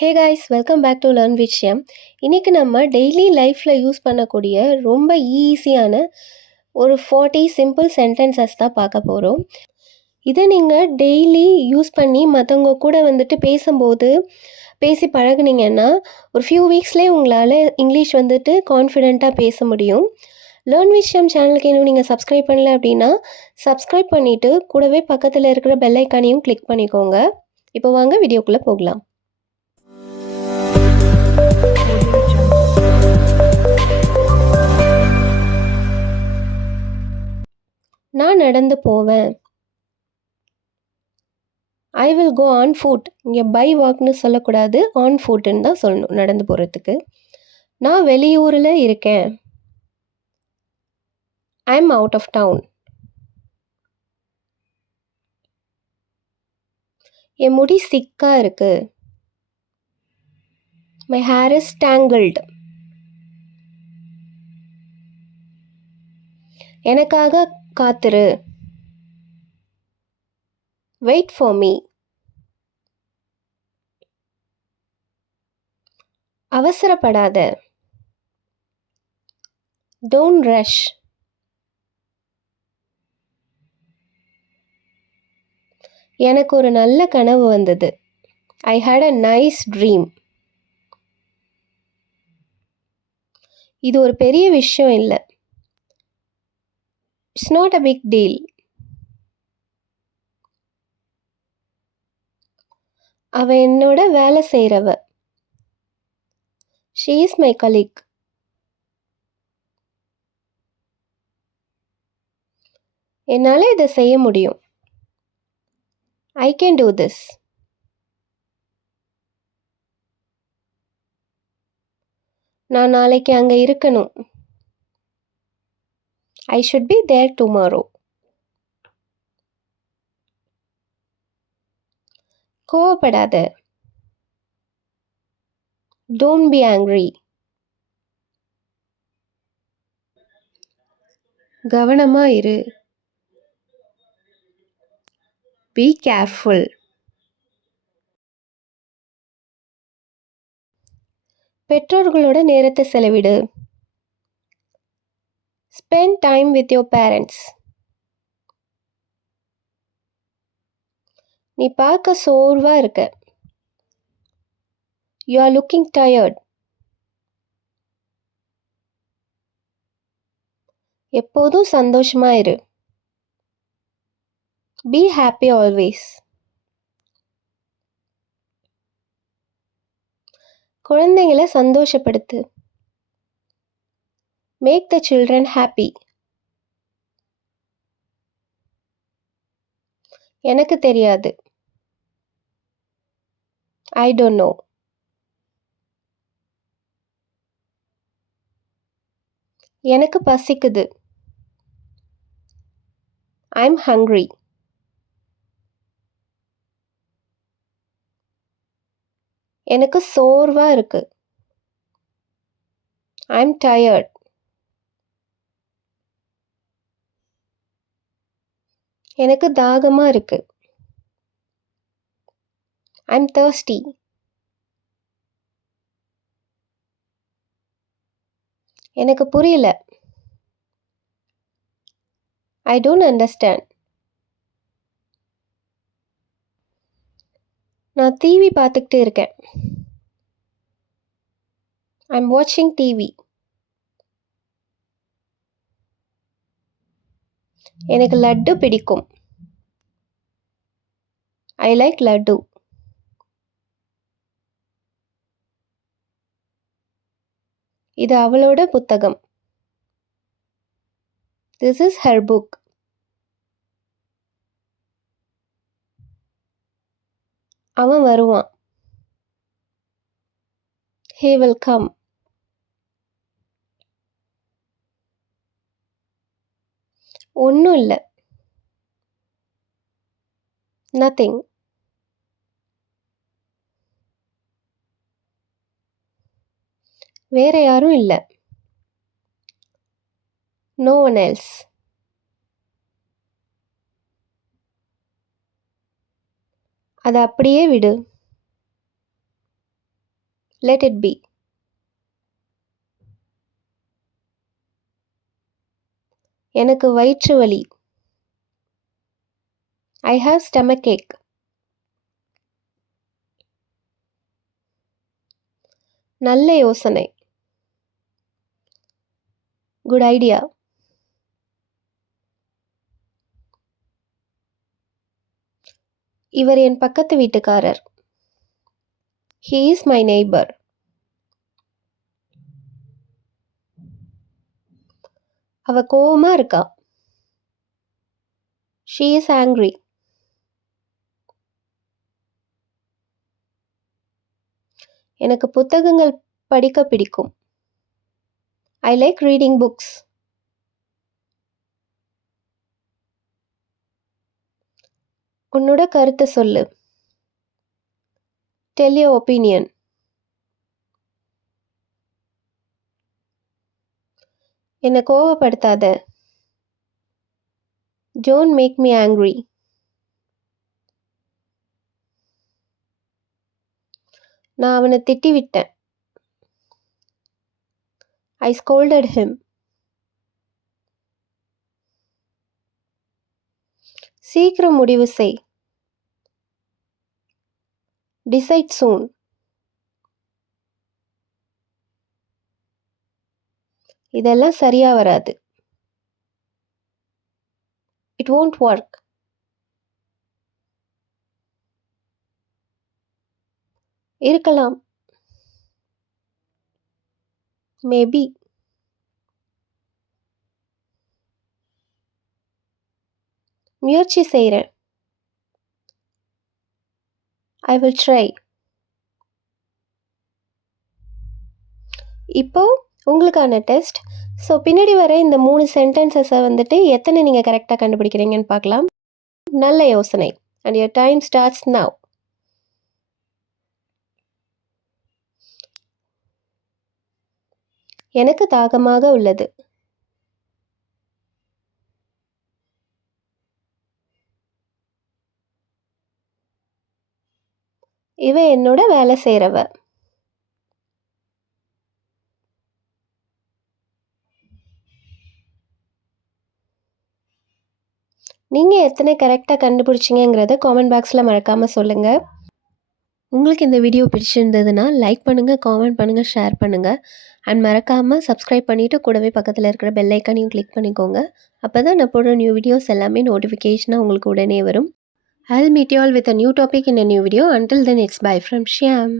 Hey guys, welcome back to learn விஷயம். இன்றைக்கி நம்ம டெய்லி லைஃப்பில் யூஸ் பண்ணக்கூடிய ரொம்ப ஈஸியான ஒரு 40 சிம்பிள் சென்டென்சஸ் தான் பார்க்க போகிறோம். இதை நீங்கள் டெய்லி யூஸ் பண்ணி மற்றவங்க கூட வந்துட்டு பேசும்போது பேசி பழகுனீங்கன்னா ஒரு ஃபியூ வீக்ஸ்லேயே உங்களால் இங்கிலீஷ் வந்துட்டு கான்ஃபிடெண்ட்டாக பேச முடியும். லேர்ன் விஷயம் சேனலுக்கு இன்னும் நீங்கள் சப்ஸ்கிரைப் பண்ணல அப்படின்னா சப்ஸ்கிரைப் பண்ணிவிட்டு கூடவே பக்கத்தில் இருக்கிற பெல் ஐக்கானையும் கிளிக் பண்ணிக்கோங்க. இப்போ வாங்க வீடியோக்குள்ளே போகலாம். நான் நடந்து போவேன். I will go on foot. இங்கே பை வாக்னு சொல்லக்கூடாது, ஆன் ஃபுட்டுன்னு தான் சொல்லணும் நடந்து போகிறதுக்கு. நான் வெளியூரில் இருக்கேன். I am out of town. என் முடி சிக்காக இருக்கு. My hair is tangled. எனக்காக காத்துரு. Wait for me. அவசரப்படாத. Don't rush. எனக்கு ஒரு நல்ல கனவு வந்தது. I had a nice dream. இது ஒரு பெரிய விஷயம் இல்லை. It's not a big deal. அவ என்னோட வேலை செய்கிறவ. She is my colleague. என்னால் இதை செய்ய முடியும். I can do this. நான் நாளைக்கு அங்கே இருக்கணும். I should be there tomorrow. கோவப்படாத. Don't be angry. கவனமா இரு. Be careful. பெற்றோர்களோட நேரத்தை செலவிடு. Spend time with your parents. நீ பார்க்க சோர்வா இருக்க. You are looking tired. எப்போதும் சந்தோஷமா இரு. Be happy always. குழந்தைங்களை சந்தோஷப்படுத்து. Make the children happy. எனக்கு தெரியாது. I don't know. எனக்கு பசிக்குது. I am hungry. எனக்கு சோர்வா இருக்கு. I am tired. எனக்கு தாகமா இருக்கு. I am thirsty. எனக்கு புரியல. I don't understand. நான் டிவி பார்த்துக்கிட்டு இருக்கேன். ஐ எம் வாட்சிங் டிவி. எனக்கு லட்டு பிடிக்கும். I like laddu. இது அவளோட புத்தகம். This is her book. அவன் வருவான். He will come. ஒன்றும் இல்லை. நத்திங். வேற யாரும் இல்லை. No one else. அதை அப்படியே விடு. let it be. எனக்கு வயிற்று வலி. I have stomach ache. நல்ல யோசனை. Good idea. இவர் என் பக்கத்து வீட்டுக்காரர். He is my neighbor. அவ கோவமா இருக்கா. She is angry. எனக்கு புத்தகங்கள் படிக்க பிடிக்கும். I like reading books. உன்னோட கருத்தை சொல்லு. Tell your opinion. என்னை கோவப்படுத்தாத. Don't make me angry. நான் அவனை திட்டி விட்டேன். I scolded him. சீக்கிரம் முடிவு செய். Decide soon. இதெல்லாம் சரியா வராது. It won't work. இருக்கலாம். Maybe. முயற்சி செய்கிறேன். I will try. இப்போ உங்களுக்கான டெஸ்ட். ஸோ பின்னாடி வர இந்த 3 சென்டென்சஸை வந்துட்டு எத்தனை நீங்கள் கரெக்டாக கண்டுபிடிக்கிறீங்கன்னு பார்க்கலாம். நல்ல யோசனை. And your time starts now. எனக்கு தாகமாக உள்ளது. இவ என்னோட வேலை செய்கிறவ. நீங்கள் எத்தனை கரெக்டாக கண்டுபிடிச்சிங்கிறத காமெண்ட் பாக்ஸில் மறக்காமல் சொல்லுங்கள். உங்களுக்கு இந்த வீடியோ பிடிச்சிருந்ததுன்னா லைக் பண்ணுங்கள், காமெண்ட் பண்ணுங்கள், ஷேர் பண்ணுங்கள். அண்ட் மறக்காமல் சப்ஸ்கிரைப் பண்ணிவிட்டு கூடவே பக்கத்தில் இருக்கிற பெல் ஐக்கானையும் கிளிக் பண்ணிக்கோங்க. அப்போ தான் நான் போடுற நியூ வீடியோஸ் எல்லாமே நோட்டிஃபிகேஷனாக உங்களுக்கு உடனே வரும். I'll meet you all with a new topic in a new video. Until then, it's bye from Shyam.